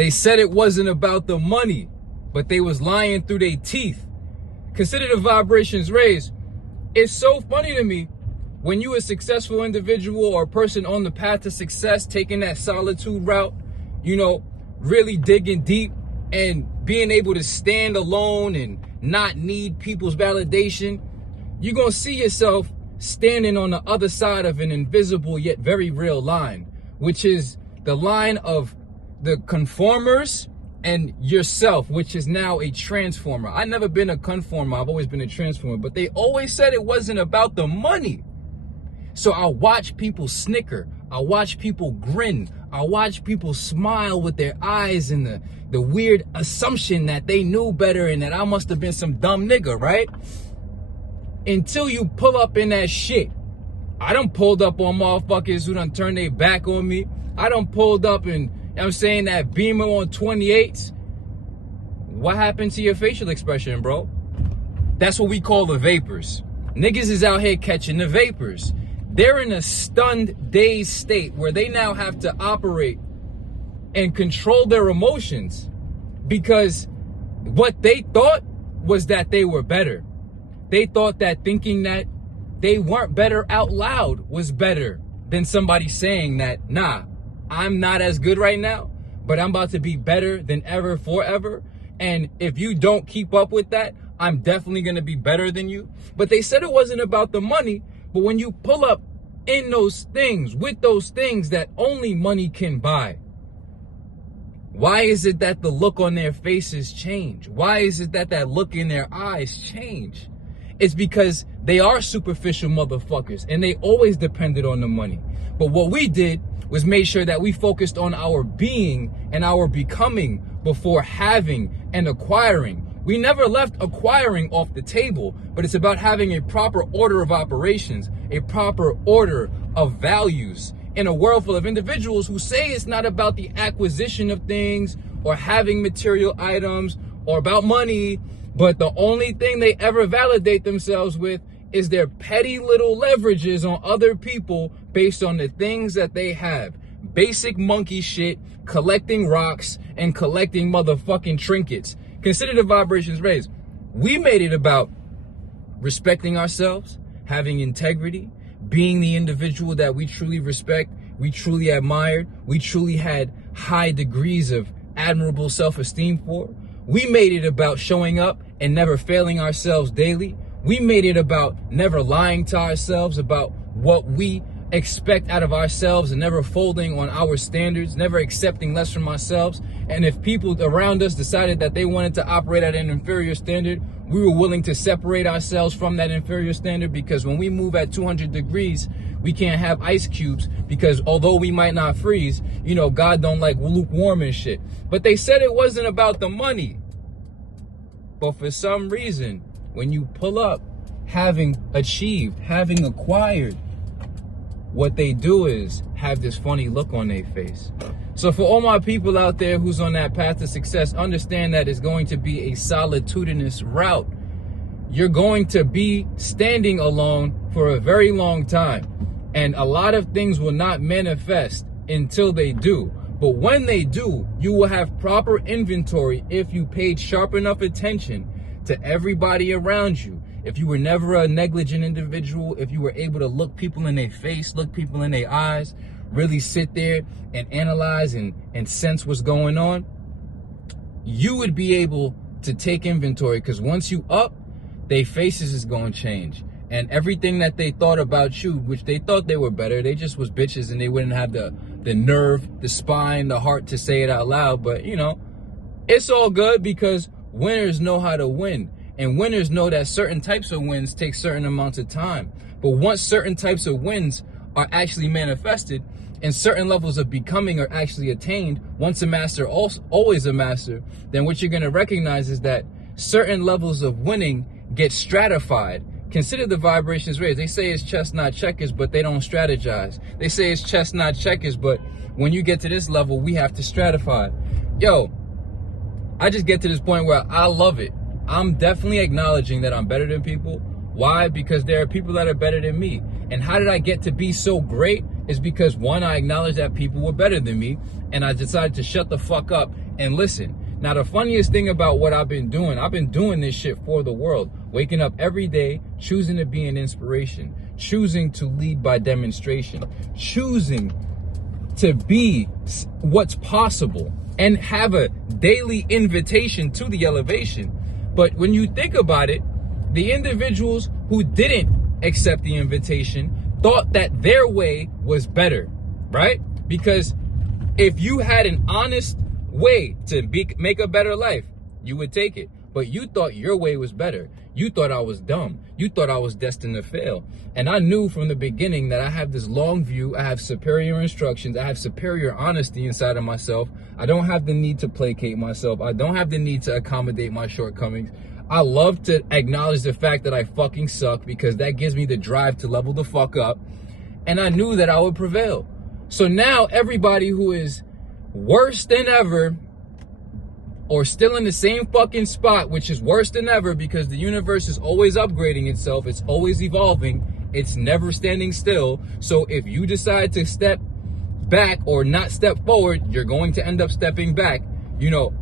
They said it wasn't about the money, but they was lying through their teeth. Consider the vibrations raised. It's so funny to me when you a successful individual or a person on the path to success, taking that solitude route, you know, really digging deep and being able to stand alone and not need people's validation, you're going to see yourself standing on the other side of an invisible yet very real line, which is the line of the conformers and yourself, which is now a transformer. I've never been a conformer. I've always been a transformer. But they always said it wasn't about the money. So I watch people snicker. I watch people grin. I watch people smile with their eyes and the weird assumption that they knew better and that I must have been some dumb nigga, right? Until you pull up in that shit. I done pulled up on motherfuckers who done turned their back on me. I done pulled up and, I'm saying, that Beamer on 28s. What happened to your facial expression, bro? That's what we call the vapors. Niggas is out here catching the vapors. They're in a stunned, dazed state where they now have to operate and control their emotions because what they thought was that they were better. They thought that thinking that they weren't better out loud was better than somebody saying that, nah, I'm not as good right now, but I'm about to be better than ever forever. And if you don't keep up with that, I'm definitely going to be better than you. But they said it wasn't about the money. But when you pull up in those things, with those things that only money can buy, why is it that the look on their faces change? Why is it that that look in their eyes change? It's because they are superficial motherfuckers and they always depended on the money. But what we did was make sure that we focused on our being and our becoming before having and acquiring. We never left acquiring off the table, but it's about having a proper order of operations, a proper order of values in a world full of individuals who say it's not about the acquisition of things or having material items or about money, but the only thing they ever validate themselves with is their petty little leverages on other people based on the things that they have. Basic monkey shit, collecting rocks and collecting motherfucking trinkets. Consider the vibrations raised. We made it about respecting ourselves, having integrity, being the individual that we truly respect, we truly admired, we truly had high degrees of admirable self-esteem for. We made it about showing up and never failing ourselves daily. We made it about never lying to ourselves about what we expect out of ourselves and never folding on our standards, never accepting less from ourselves. And if people around us decided that they wanted to operate at an inferior standard, we were willing to separate ourselves from that inferior standard, because when we move at 200 degrees, we can't have ice cubes, because although we might not freeze, you know, God don't like lukewarm and shit. But they said it wasn't about the money. But for some reason, when you pull up, having achieved, having acquired, what they do is have this funny look on their face. So for all my people out there who's on that path to success, understand that it's going to be a solitudinous route. You're going to be standing alone for a very long time. And a lot of things will not manifest until they do. But when they do, you will have proper inventory if you paid sharp enough attention to everybody around you. If you were never a negligent individual, if you were able to look people in their face, look people in their eyes, really sit there and analyze and sense what's going on, you would be able to take inventory, because once you up, their faces is going to change. And everything that they thought about you, which they thought they were better, they just was bitches and they wouldn't have the nerve, the spine, the heart to say it out loud. But, you know, it's all good, because winners know how to win. And winners know that certain types of wins take certain amounts of time. But once certain types of wins are actually manifested and certain levels of becoming are actually attained, once a master, always a master, then what you're going to recognize is that certain levels of winning get stratified. Consider the vibrations raised. They say it's chess, not checkers, but they don't strategize. They say it's chess, not checkers, but when you get to this level, we have to stratify. Yo, I just get to this point where I love it. I'm definitely acknowledging that I'm better than people. Why? Because there are people that are better than me. And how did I get to be so great? Is because, one, I acknowledged that people were better than me, and I decided to shut the fuck up and listen. Now, the funniest thing about what I've been doing this shit for the world. Waking up every day, choosing to be an inspiration, choosing to lead by demonstration, choosing to be what's possible, and have a daily invitation to the elevation. But when you think about it, the individuals who didn't accept the invitation thought that their way was better, right? Because if you had an honest way to make a better life, you would take it. But you thought your way was better. You thought I was dumb. You thought I was destined to fail. And I knew from the beginning that I have this long view. I have superior instructions. I have superior honesty inside of myself. I don't have the need to placate myself. I don't have the need to accommodate my shortcomings. I love to acknowledge the fact that I fucking suck, because that gives me the drive to level the fuck up. And I knew that I would prevail. So now everybody who is worse than ever, or still in the same fucking spot, which is worse than ever, because the universe is always upgrading itself, it's always evolving, it's never standing still. So if you decide to step back or not step forward, you're going to end up stepping back. You know,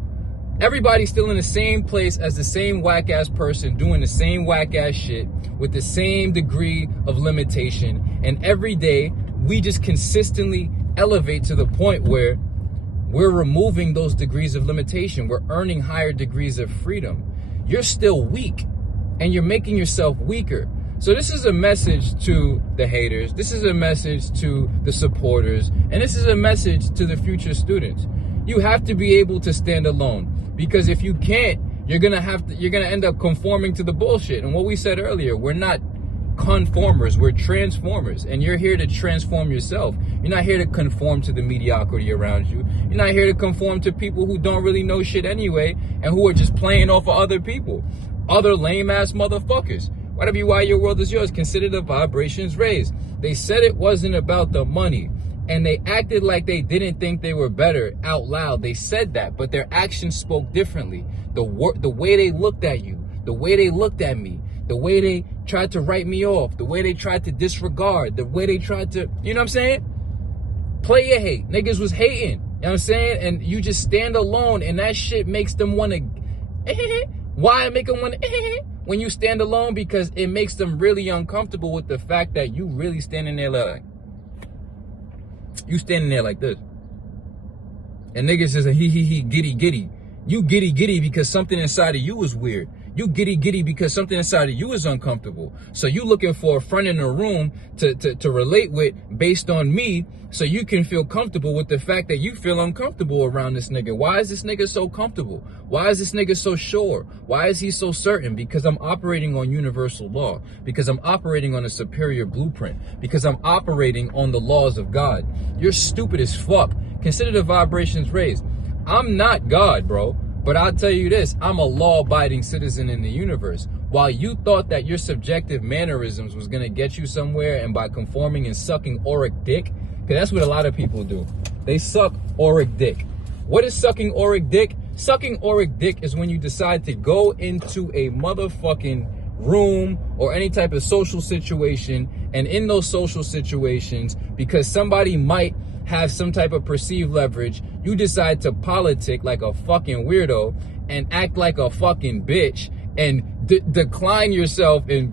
everybody's still in the same place as the same whack-ass person, doing the same whack-ass shit with the same degree of limitation. And every day, we just consistently elevate to the point where we're removing those degrees of limitation. We're earning higher degrees of freedom. You're still weak, and you're making yourself weaker. So this is a message to the haters. This is a message to the supporters. And this is a message to the future students. You have to be able to stand alone, because if you can't, you're gonna end up conforming to the bullshit. And what we said earlier, we're not conformers, we're transformers, and you're here to transform yourself. You're not here to conform to the mediocrity around you. You're not here to conform to people who don't really know shit anyway, and who are just playing off of other people, other lame ass motherfuckers. Whatever you why your world is yours, consider the vibrations raised. They said it wasn't about the money, and they acted like they didn't think they were better out loud. They said that, but their actions spoke differently. The way they looked at you, the way they looked at me, the way they tried to write me off, the way they tried to disregard, the way they tried to, you know what I'm saying? Play your hate. Niggas was hating, you know what I'm saying? And you just stand alone, and that shit makes them want to, why make them want to, when you stand alone? Because it makes them really uncomfortable with the fact that you really standing there like, you standing there like this. And niggas is a giddy. You giddy because something inside of you is weird. You giddy because something inside of you is uncomfortable. So you looking for a friend in the room to relate with based on me, so you can feel comfortable with the fact that you feel uncomfortable around this nigga. Why is this nigga so comfortable? Why is this nigga so sure? Why is he so certain? Because I'm operating on universal law. Because I'm operating on a superior blueprint. Because I'm operating on the laws of God. You're stupid as fuck. Consider the vibrations raised. I'm not God, bro. But I'll tell you this, I'm a law-abiding citizen in the universe. While you thought that your subjective mannerisms was going to get you somewhere, and by conforming and sucking auric dick, because that's what a lot of people do. They suck auric dick. What is sucking auric dick? Sucking auric dick is when you decide to go into a motherfucking room or any type of social situation, and in those social situations, because somebody might have some type of perceived leverage, you decide to politic like a fucking weirdo and act like a fucking bitch and decline yourself and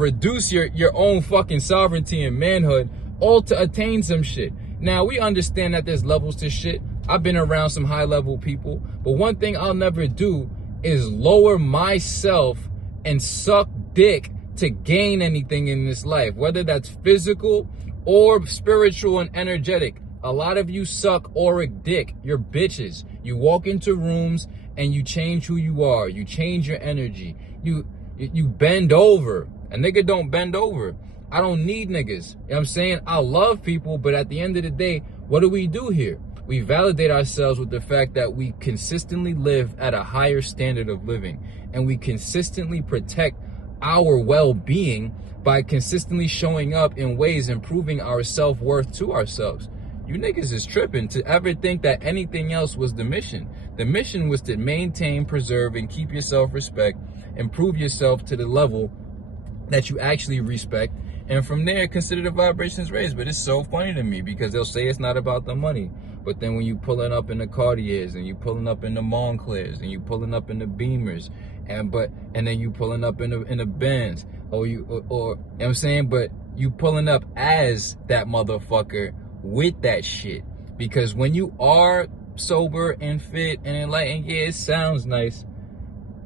reduce your own fucking sovereignty and manhood, all to attain some shit. Now, we understand that there's levels to shit. I've been around some high level people, but one thing I'll never do is lower myself and suck dick to gain anything in this life, whether that's physical or spiritual and energetic. A lot of you suck auric dick. You're bitches. You walk into rooms and you change who you are. You change your energy. You bend over. A nigga don't bend over. I don't need niggas. You know what I'm saying? I love people, but at the end of the day, what do we do here? We validate ourselves with the fact that we consistently live at a higher standard of living, and we consistently protect our well-being by consistently showing up in ways improving our self-worth to ourselves. You niggas is tripping to ever think that anything else was the mission. The mission was to maintain, preserve, and keep your self-respect, improve yourself to the level that you actually respect, and from there, consider the vibrations raised. But it's so funny to me because they'll say it's not about the money. But then when you pulling up in the Cartiers and you pulling up in the Montclairs and you pulling up in the Beamers and then you pulling up in the Benz or you know what I'm saying, but you pulling up as that motherfucker with that shit. Because when you are sober and fit and enlightened, yeah, it sounds nice,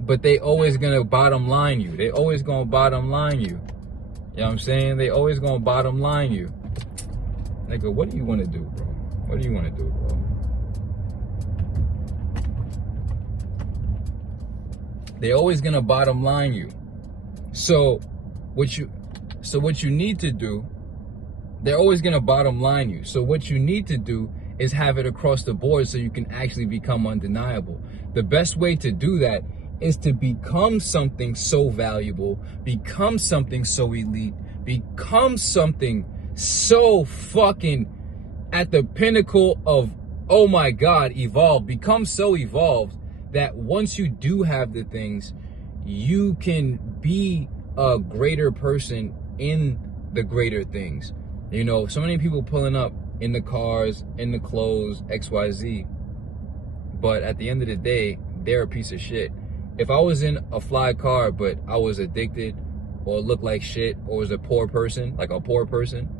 but they always gonna bottom line you. They always gonna bottom line you. You know what I'm saying? They always gonna bottom line you. Nigga, what do you wanna do, bro? What do you wanna do, bro? They always gonna bottom line you. So what you need to do, they're always gonna bottom line you. So what you need to do is have it across the board so you can actually become undeniable. The best way to do that is to become something so valuable, become something so elite, become something so fucking at the pinnacle of, oh my God, evolved, become so evolved that once you do have the things, you can be a greater person in the greater things. You know, so many people pulling up in the cars, in the clothes, XYZ, but at the end of the day, they're a piece of shit. If I was in a fly car, but I was addicted or looked like shit or was a poor person, like a poor person,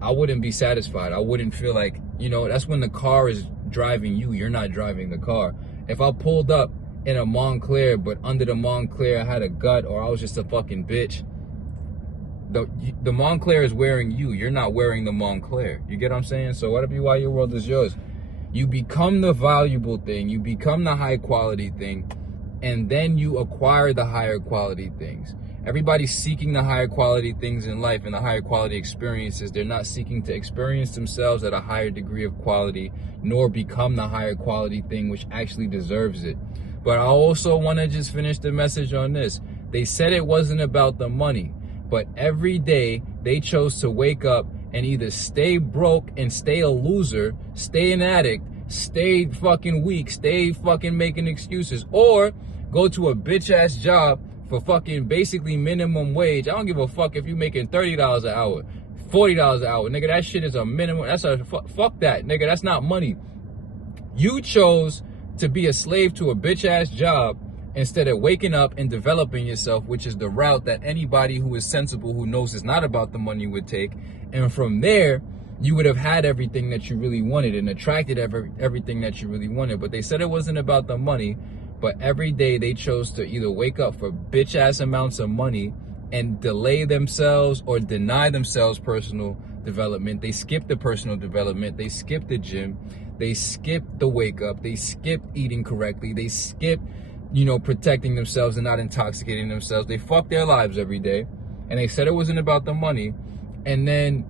I wouldn't be satisfied. I wouldn't feel like, you know, that's when the car is driving you. You're not driving the car. If I pulled up in a Montclair, but under the Montclair I had a gut or I was just a fucking bitch, the Montclair is wearing you. You're not wearing the Montclair. You get what I'm saying? So whatever you are, your world is yours. You become the valuable thing. You become the high quality thing. And then you acquire the higher quality things. Everybody's seeking the higher quality things in life and the higher quality experiences. They're not seeking to experience themselves at a higher degree of quality, nor become the higher quality thing which actually deserves it. But I also want to just finish the message on this. They said it wasn't about the money, but every day they chose to wake up and either stay broke and stay a loser, stay an addict, stay fucking weak, stay fucking making excuses, or go to a bitch ass job for fucking basically minimum wage. I don't give a fuck if you making $30 an hour, $40 an hour. Nigga, that shit is a minimum. That's a, fuck that, nigga. That's not money. You chose to be a slave to a bitch ass job instead of waking up and developing yourself, which is the route that anybody who is sensible, who knows it's not about the money, would take. And from there, you would have had everything that you really wanted and attracted everything that you really wanted. But they said it wasn't about the money, but every day they chose to either wake up for bitch ass amounts of money and delay themselves or deny themselves personal development. They skipped the personal development. They skipped the gym. They skipped the wake up. They skipped eating correctly. They skipped, you know, protecting themselves and not intoxicating themselves. They fucked their lives every day. And they said it wasn't about the money. And then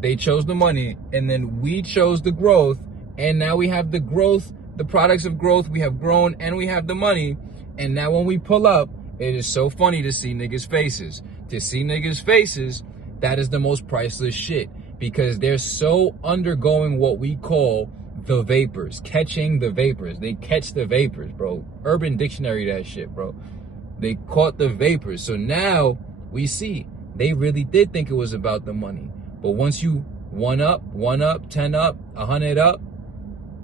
they chose the money. And then we chose the growth. And now we have the growth, the products of growth. We have grown and we have the money. And now when we pull up, it is so funny to see niggas' faces. To see niggas' faces, that is the most priceless shit. Because they're so undergoing what we call the vapors, catching the vapors. They catch the vapors, bro. Urban Dictionary, that shit, bro. They caught the vapors. So now we see they really did think it was about the money. But once you one up, 10 up, 100 up,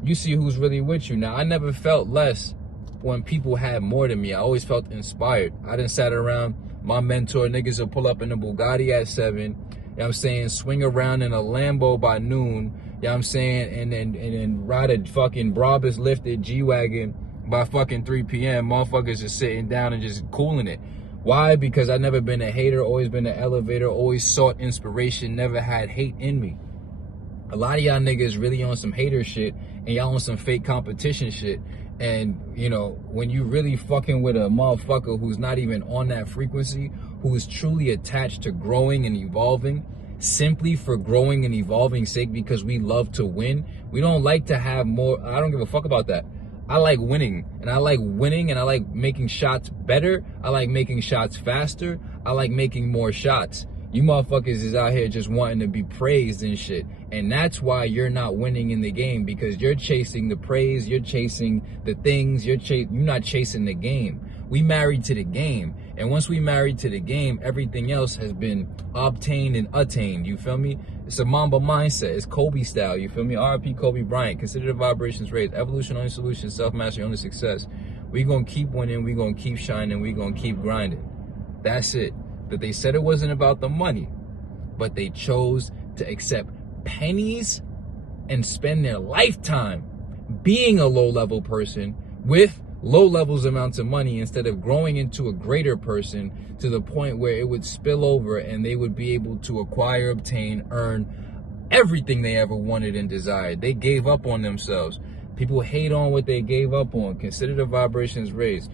you see who's really with you. Now, I never felt less when people had more than me. I always felt inspired. I done sat around my mentor, niggas will pull up in a Bugatti at 7. You know what I'm saying? Swing around in a Lambo by noon. You know what I'm saying? And then ride a fucking Brabus lifted G-Wagon by fucking 3 p.m. Motherfuckers just sitting down and just cooling it. Why? Because I've never been a hater, always been an elevator, always sought inspiration, never had hate in me. A lot of y'all niggas really on some hater shit and y'all on some fake competition shit. And, you know, when you really fucking with a motherfucker who's not even on that frequency, who is truly attached to growing and evolving, simply for growing and evolving sake, because we love to win. We don't like to have more. I don't give a fuck about that. I like winning, and I like making shots better. I like making shots faster. I like making more shots. You motherfuckers is out here just wanting to be praised and shit. And that's why you're not winning in the game, because you're chasing the praise, you're chasing the things, you're not chasing the game. We married to the game. And once we married to the game, everything else has been obtained and attained. You feel me? It's a Mamba mindset. It's Kobe style. You feel me? RIP Kobe Bryant. Consider the vibrations raised. Evolution, only solution. Self-mastery, only success. We're going to keep winning. We're going to keep shining. We're going to keep grinding. That's it. That they said it wasn't about the money, but they chose to accept pennies and spend their lifetime being a low-level person with low levels amounts of money instead of growing into a greater person to the point where it would spill over and they would be able to acquire, obtain, earn everything they ever wanted and desired. They gave up on themselves. People hate on what they gave up on. Consider the vibrations raised.